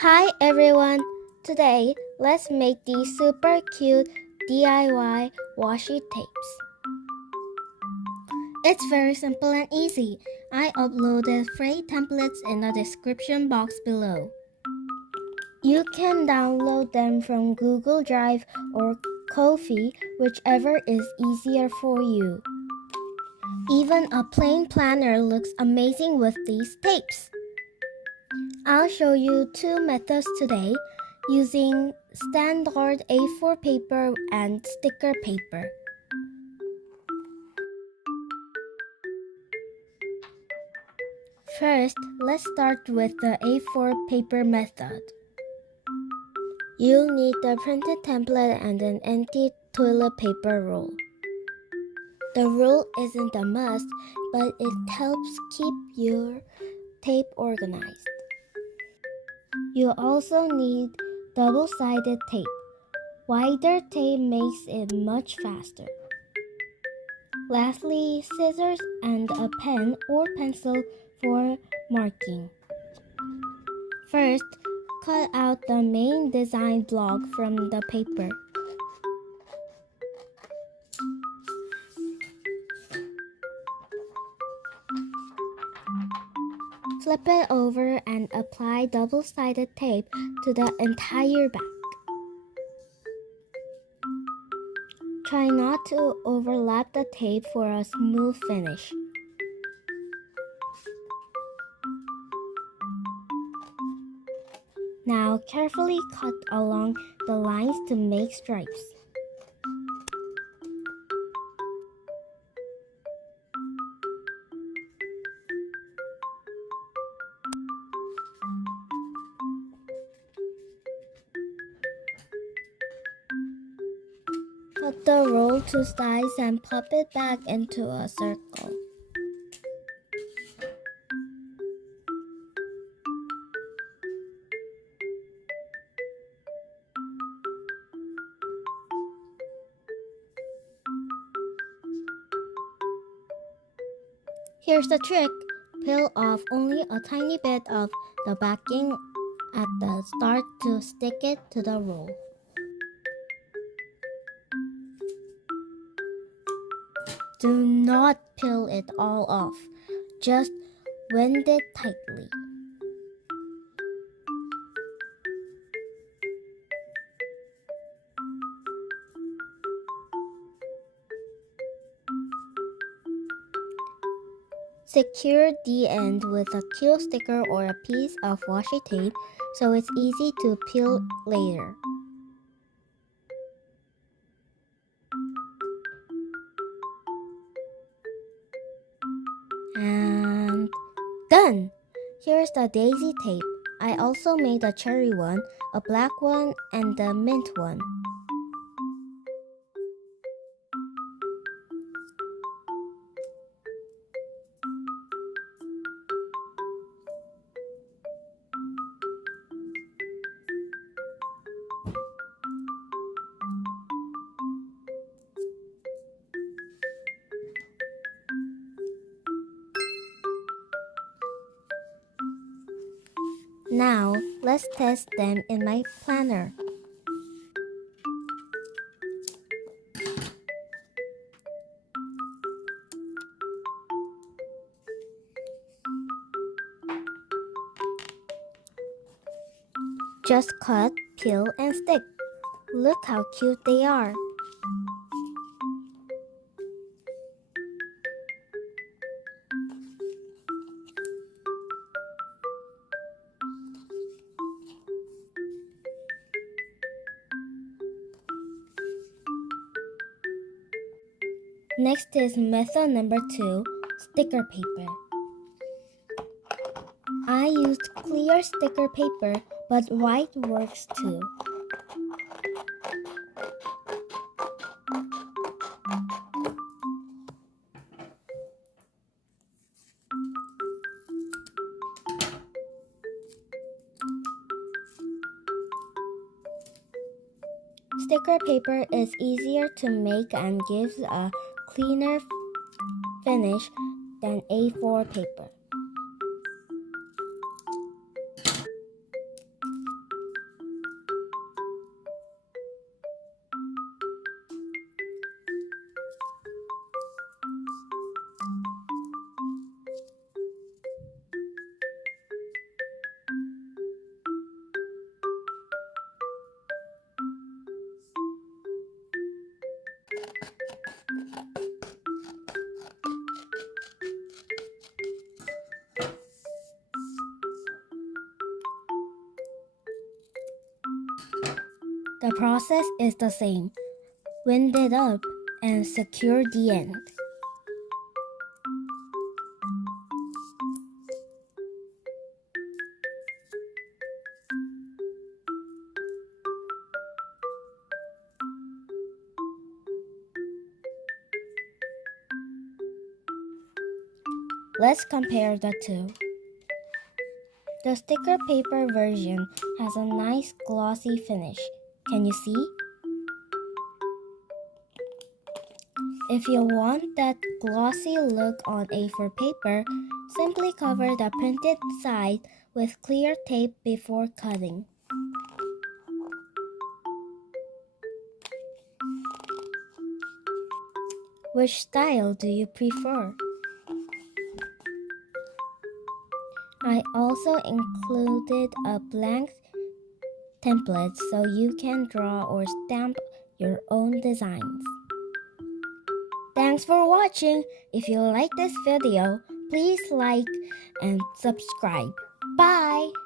Hi everyone! Today, let's make these super cute DIY washi tapes. It's very simple and easy. I uploaded free templates in the description box below. You can download them from Google Drive or Ko-fi, whichever is easier for you. Even a plain planner looks amazing with these tapes. I'll show you two methods today using standard A4 paper and sticker paper. First, let's start with the A4 paper method. You'll need the printed template and an empty toilet paper roll. The roll isn't a must, but it helps keep your tape organized. You also need double-sided tape. Wider tape makes it much faster. Lastly, scissors and a pen or pencil for marking. First, cut out the main design block from the paper. Flip it over and apply double-sided tape to the entire back. Try not to overlap the tape for a smooth finish. Now carefully cut along the lines to make stripes. Cut the roll to size and pop it back into a circle. Here's the trick. Peel off only a tiny bit of the backing at the start to stick it to the roll. Do not peel it all off. Just wind it tightly. Secure the end with a cute sticker or a piece of washi tape so it's easy to peel later. And done! Here's the daisy tape. I also made a cherry one, a black one, and a mint one. Now, let's test them in my planner. Just cut, peel, and stick. Look how cute they are. Next is method number 2, sticker paper. I used clear sticker paper, but white works too. Sticker paper is easier to make and gives a cleaner finish than A4 paper. The process is the same. Wind it up and secure the end. Let's compare the two. The sticker paper version has a nice glossy finish. Can you see? If you want that glossy look on A4 paper, simply cover the printed side with clear tape before cutting. Which style do you prefer? I also included a blank template so you can draw or stamp your own designs. Thanks for watching. If you like this video, please like and subscribe. Bye!